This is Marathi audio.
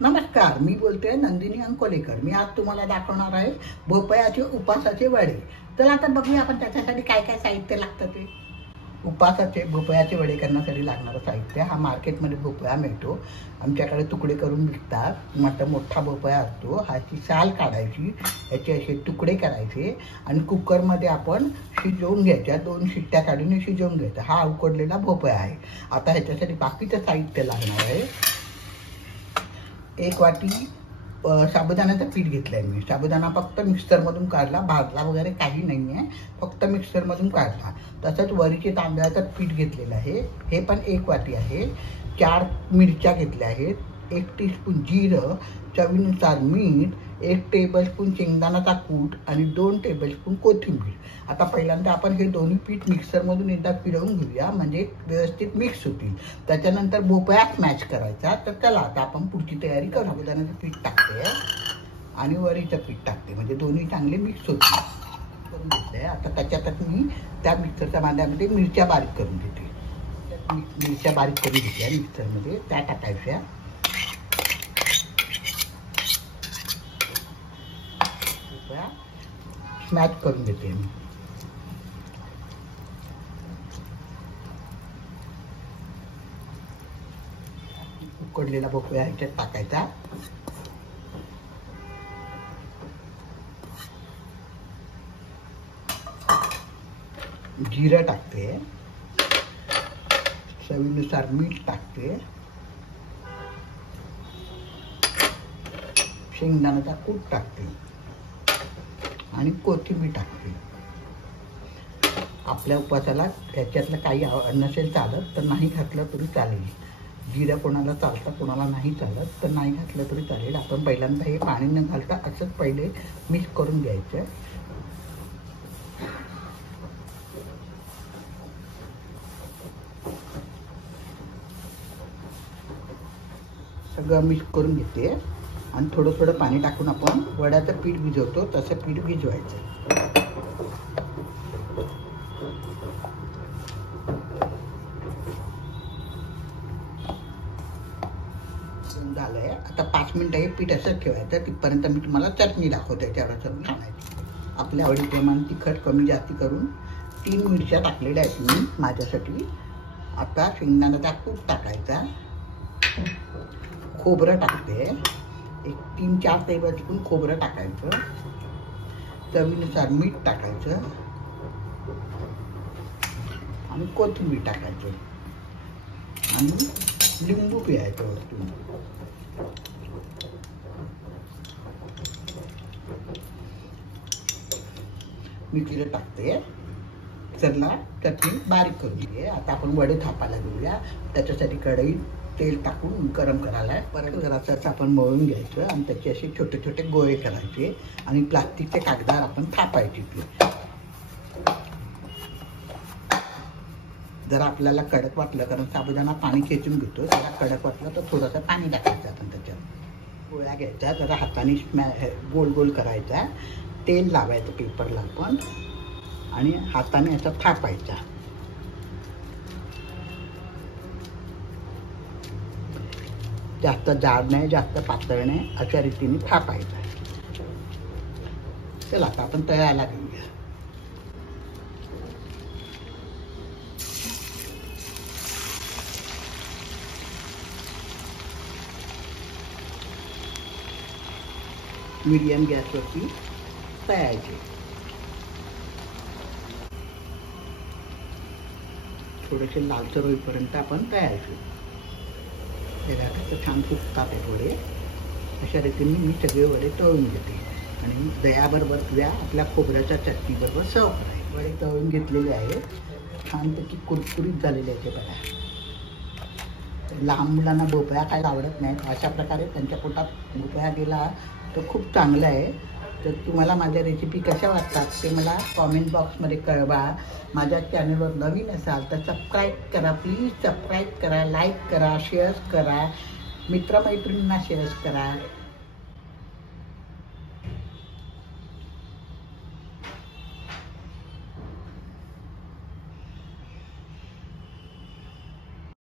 नमस्कार, मी बोलते नंदिनी अंकोलेकर। मी आज तुम्हाला दाखवणार आहे भोपळ्याचे उपासाचे वडे। चला आता बघूया आपण त्याच्यासाठी काय काय साहित्य लागतं ते। उपासाचे भोपळ्याचे वडे करण्यासाठी लागणारं साहित्य हा मार्केटमध्ये भोपळा मिळतो। आमच्याकडे तुकडे करून विकतात। मोठा भोपळा असतो, ह्याची साल काढायची, याचे असे तुकडे करायचे आणि कुकरमध्ये आपण शिजवून घ्यायच्या। 2 शिट्ट्या काढून शिजवून घ्यायचा। हा उकडलेला भोपळा आहे। आता ह्याच्यासाठी बाकीचं साहित्य लागणार आहे। 1 वाटी साबुदाण्याचं पीठ घेतलंय मी। साबुदाणा फक्त मिक्सरमधून काढला, भाजला वगैरे काही नाही आहे, फक्त मिक्सरमधून काढला। तसंच वरीचे तांदळाचं पीठ घेतलेलं आहे, हे पण 1 वाटी आहे। 4 मिरच्या घेतल्या आहेत, 1 टीस्पून जिरं, चवीनुसार मीठ, 1 टेबलस्पून शेंगदाण्याचा कूट आणि 2 टेबलस्पून कोथिंबीर। आता पहिल्यांदा आपण हे दोन्ही पीठ मिक्सरमधून एकदा फिरवून घेऊया, म्हणजे व्यवस्थित मिक्स होतील। त्याच्यानंतर भोपळा स्मॅश करायचा। तर चला आता आपण पुढची तयारी करू। साबुदाण्याचं पीठ टाकते आणि वरीचं पीठ टाकते, म्हणजे दोन्ही चांगले मिक्स होतील। करून घेतलंय। आता त्याच्यात मी त्या मिक्सरच्या भांड्यामध्ये मिरच्या बारीक करून घेते। मिरच्या बारीक करून घेतल्या मिक्सरमध्ये, त्या टाकायच्या। स्मॅश करून घेते मी। उकडलेला भोपळा ह्याच्यात टाकायचा। जिरं टाकते, चवीनुसार मीठ टाकते, शेंगदाण्याचा कूट टाकते आणि कोथिंबीर टाकते। आपल्या उपासाला ह्याच्यातलं काही नसेल चालत तर नाही घातलं तरी चालेल। जिरं कोणाला चालतं, कोणाला नाही चालत, तर नाही घातलं तरी चालेल। आपण पहिल्यांदा हे पाणी न घालता असंच पहिले मिक्स करून घ्यायचं। सगळं मिक्स करून घेते आणि थोडं थोडं पाणी टाकून आपण वड्याचं पीठ भिजवतो तसं पीठ भिजवायचं। झालंय। आता 5 मिनिटं हे पीठ असं ठेवायचं, तिथपर्यंत मी तुम्हाला चटणी दाखवते। त्याच्यावर चटणी आणायची, आपल्या आवडीप्रमाणे तिखट कमी जास्ती करून 3 मिरच्या टाकलेल्या आहेत मी माझ्यासाठी। आता शेंगदाण्याचा कूट टाकायचा, खोबरं टाकते, 3-4 टेबलस्पून खोबरं टाकायचं, चवीनुसार मीठ टाकायचं आणि कोथिंबीर टाकायचं आणि लिंबू पिळायचं वरतून। मी जिरं टाकते, चला चटणी बारीक करून घे। आता आपण वडे थापायला घेऊया। त्याच्यासाठी कढईत तेल टाकून गरम करायला परत जरासं आपण मळून घ्यायचं आणि त्याचे असे छोटे छोटे गोळे करायचे आणि प्लास्टिकचे कागदावर आपण थापायचे। जर आपल्याला कडक वाटलं, कारण साबुदाणा पाणी खेचून घेतो, जरा कडक वाटलं तर थोडंसं पाणी टाकायचं आपण त्याच्यात। गोळ्या घ्यायच्या, जरा हाताने गोल गोल करायचा, तेल लावायचं पेपरला आपण आणि हाताने याचा थापायचा। जास्त जाड नाही, जास्त पातळ नाही, अशा रीतीने थापायचा। चला आता आपण तळायला घेऊया। मीडियम गॅसवरती तळायचे। थोडेसे लालसर होईपर्यंत आपण तळायचे। त्याला कसं छान फुटतात आहे थोडे, अशा रीतीने मी सगळे वडे तळून घेते आणि दह्याबरोबर किंवा आपल्या खोबऱ्याच्या चटणीबरोबर सर्व करायचे। वडे तळून घेतलेले आहेत, छानपैकी कुरकुरीत झालेले आहेत। बघा, लहान मुलांना भोपळा काय आवडत नाही, अशा प्रकारे त्यांच्या पोटात भोपळा गेला तर खूप चांगलं आहे। तर तुम्हाला माझ्या रेसिपी कशा वाटतात ते मला कॉमेंट बॉक्समध्ये कळवा। माझ्या चॅनलवर नवीन असाल तर सबस्क्राईब करा, प्लीज सबस्क्राईब करा, लाईक करा, शेअर करा, मित्रमैत्रिणींना शेअर करा।